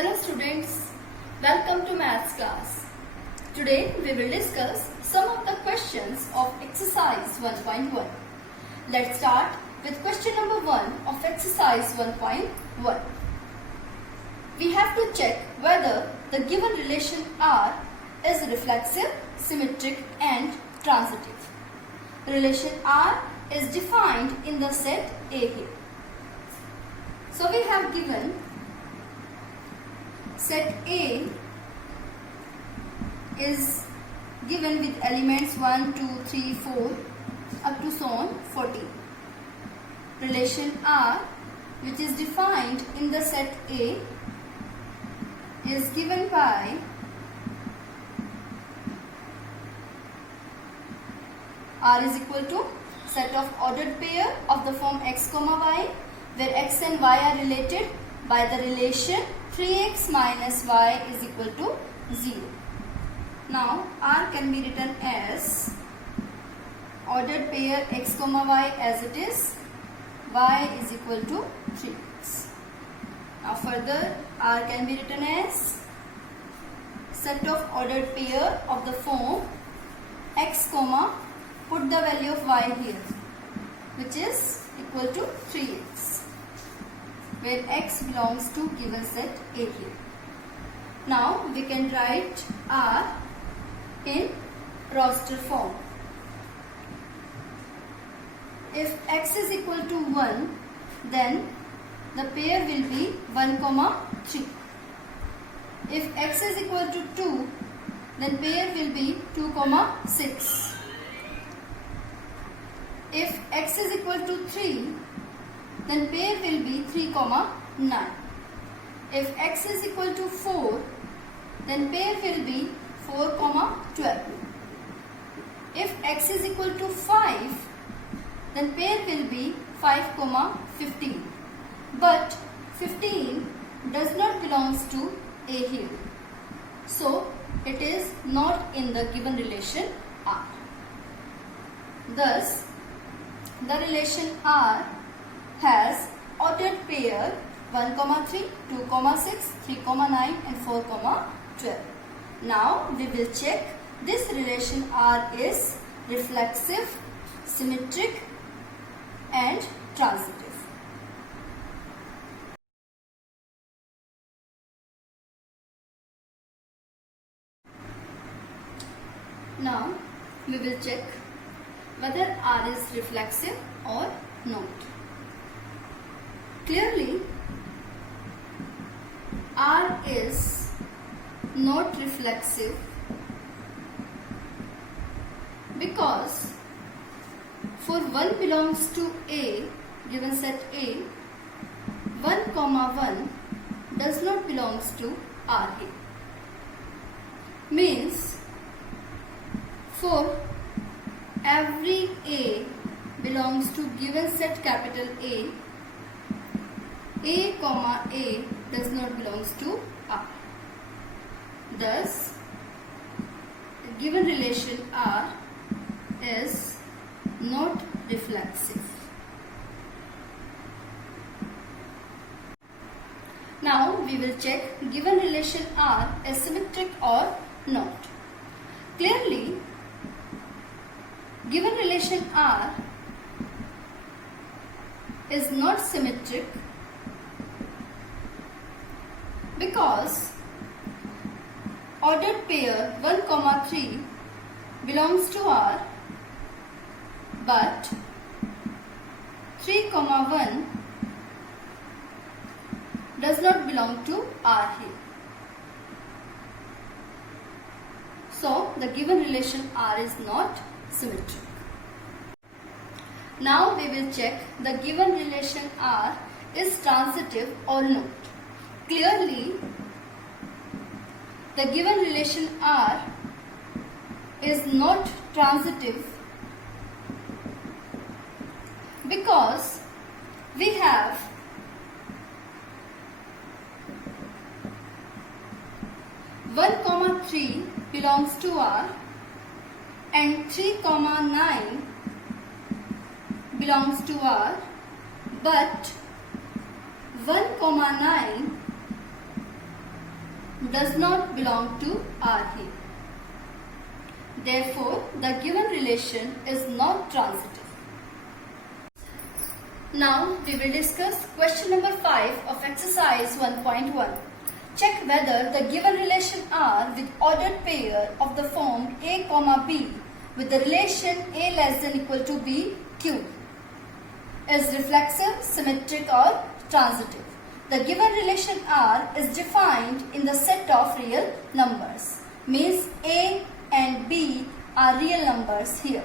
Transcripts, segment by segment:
Hello students, welcome to maths class. Today we will discuss some of the questions of exercise 1.1. Let's start with question number 1 of exercise 1.1. We have to check whether the given relation R is reflexive, symmetric and transitive. Relation R is defined in the set A here. So we have given set A is given with elements 1, 2, 3, 4 up to so on 14. Relation R, which is defined in the set A, is given by R is equal to set of ordered pair of the form x comma y, where x and y are related by the relation 3x minus y is equal to 0. Now R can be written as ordered pair x comma y as it is, y is equal to 3x. Now further R can be written as set of ordered pair of the form x comma, put the value of y here, which is equal to 3x, where x belongs to given set A here. Now we can write R in roster form. If x is equal to 1, then the pair will be 1 comma 3. If x is equal to 2, then pair will be 2 comma 6. If x is equal to 3, then pair will be 3 comma 9. If x is equal to 4, then pair will be 4 comma 12. If x is equal to 5, then pair will be 5 comma 15. But 15 does not belongs to A here. So it is not in the given relation R. Thus, the relation R has ordered pair 1, 3, 2, 6, 3, 9 and 4, 12. Now we will check this relation R is reflexive, symmetric and transitive. Now we will check whether R is reflexive or not. Clearly, R is not reflexive because for 1 belongs to A, given set A, 1 comma 1 does not belongs to R here. Means for every A belongs to given set capital A comma A does not belongs to R. Thus, the given relation R is not reflexive. Now we will check given relation R is symmetric or not. Clearly, given relation R is not symmetric because ordered pair 1, 3 belongs to R, but 3, 1 does not belong to R here. So the given relation R is not symmetric. Now we will check the given relation R is transitive or not. Clearly, the given relation R is not transitive because we have one comma 3 belongs to R and 3 comma 9 belongs to R, but 1 comma 9 does not belong to R here. Therefore, the given relation is not transitive. Now, we will discuss question number 5 of exercise 1.1. Check whether the given relation R with ordered pair of the form A, B with the relation A less than equal to B, Q is reflexive, symmetric or transitive. The given relation R is defined in the set of real numbers. Means A and B are real numbers here.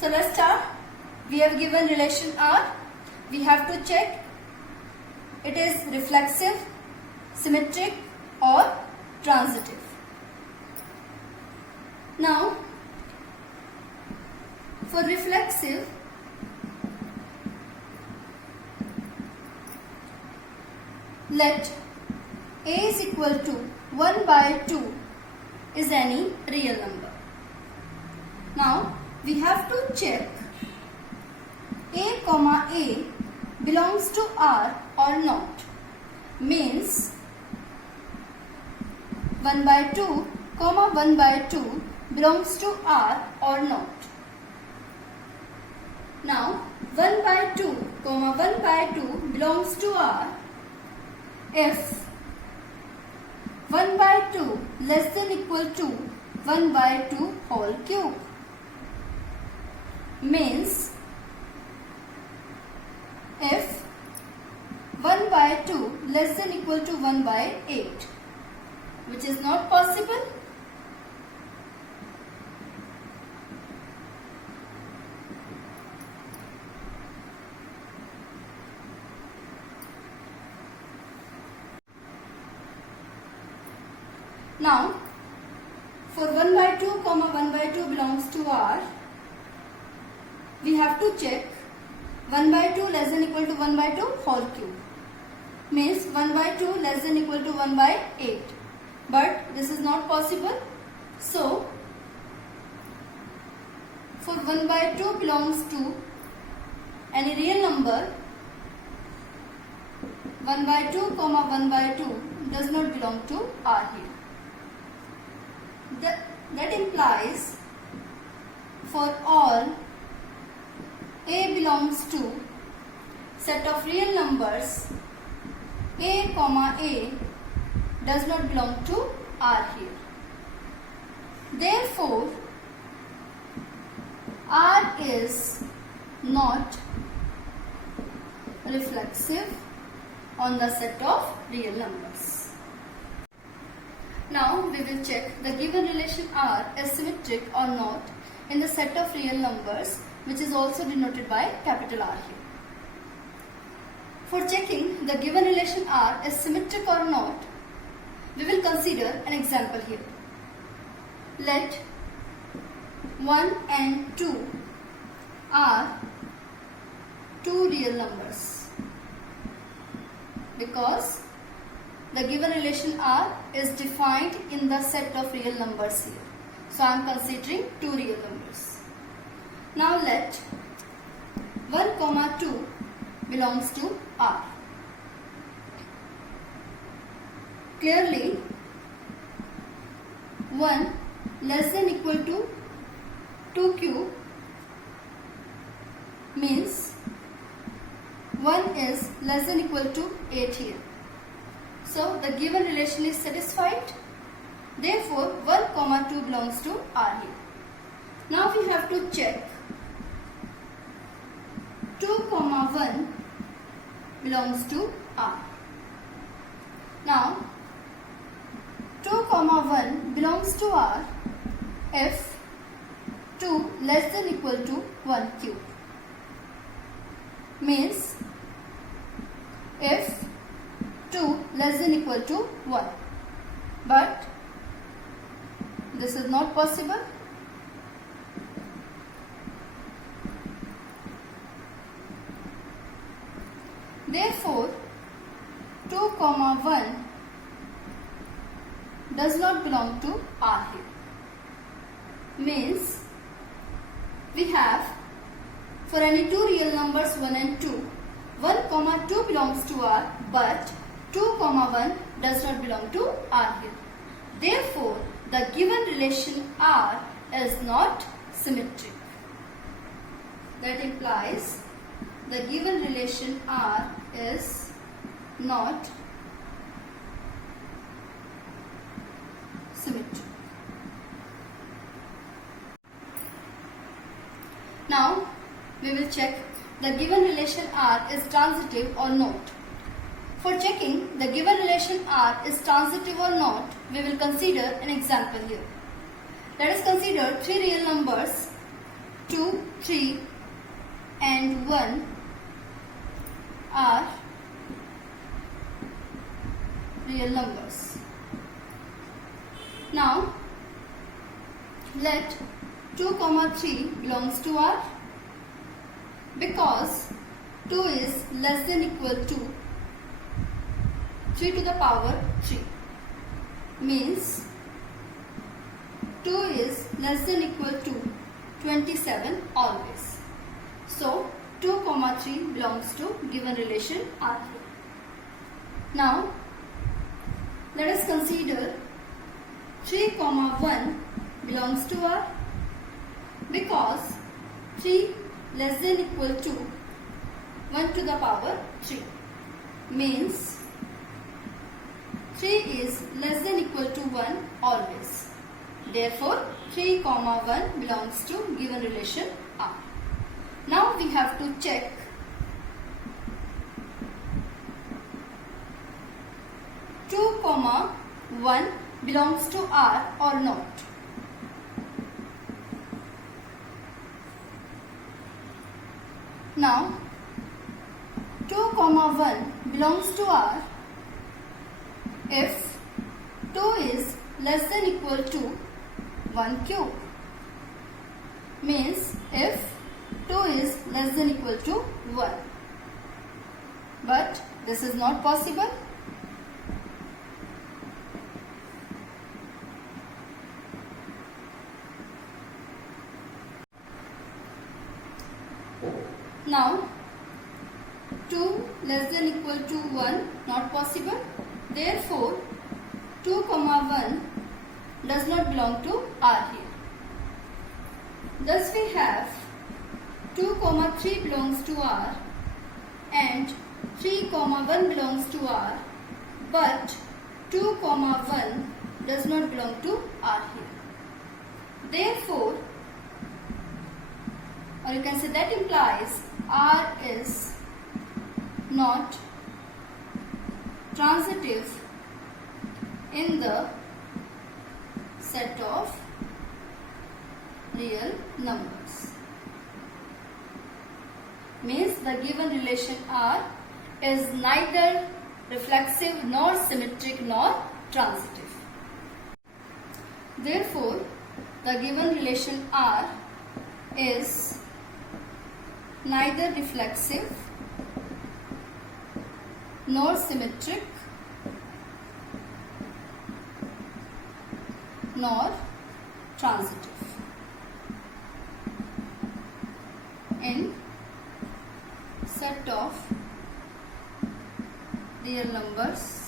So let's start. We have given relation R. We have to check it is reflexive, symmetric or transitive. Now, for reflexive, let A is equal to 1 by 2 is any real number. Now, we have to check A, belongs to R or not. Means 1 by 2, 1 by 2 belongs to R or not. Now 1 by 2, 1 by 2 belongs to R if 1 by 2 less than equal to 1 by 2 whole cube. Means if 1 by 2 less than equal to 1 by 8, which is not possible. Now, for 1 by 2, 1 by 2 belongs to R, we have to check 1 by 2 less than equal to 1 by 2 whole cube. Means 1 by 2 less than equal to 1 by 8. But this is not possible. So, for 1 by 2 belongs to any real number, 1 by 2, 1 by 2 does not belong to R here. That implies for all A belongs to set of real numbers A, does not belong to R here. Therefore, R is not reflexive on the set of real numbers. Now we will check the given relation R is symmetric or not in the set of real numbers, which is also denoted by capital R here. For checking the given relation R is symmetric or not, we will consider an example here. Let 1 and 2 are two real numbers, because the given relation R is defined in the set of real numbers here. So I am considering two real numbers. Now let 1, 2 belongs to R. Clearly, 1 less than equal to 2 cube means 1 is less than equal to 8 here. So the given relation is satisfied. Therefore, 1, 2 belongs to R here. Now we have to check 2, 1 belongs to R. Now 2, 1 belongs to R if 2 less than equal to 1 cube. Means if 2 less than equal to 1. But this is not possible. Therefore, 2, 1 does not belong to R here. Means we have for any two real numbers 1 and 2, 1, 2 belongs to R, but 2, 1 does not belong to R here. Therefore, the given relation R is not symmetric. That implies the given relation R is not symmetric. Now, we will check the given relation R is transitive or not. For checking the given relation R is transitive or not, we will consider an example here. Let us consider three real numbers 2, 3 and 1 are real numbers. Now, let 2, 3 belongs to R because 2 is less than equal to 3 to the power 3 means 2 is less than equal to 27 always. So 2, 3 belongs to given relation R. Now let us consider 3, 1 belongs to R because 3 less than equal to 1 to the power 3 means 3 is less than equal to 1 always. Therefore, 3, 1 belongs to given relation R. Now we have to check two, 1 belongs to R or not. Now, 2, 1 belongs to R if 2 is less than equal to 1 cube. Means if 2 is less than equal to 1. But this is not possible. Now, 2 less than equal to 1 not possible. Therefore, 2, 1 does not belong to R here. Thus we have 2, 3 belongs to R and 3, 1 belongs to R, but 2, 1 does not belong to R here. Therefore, or you can say that implies R is not transitive in the set of real numbers. Means the given relation R is neither reflexive nor symmetric nor transitive. Therefore, the given relation R is neither reflexive nor symmetric nor transitive in set of real numbers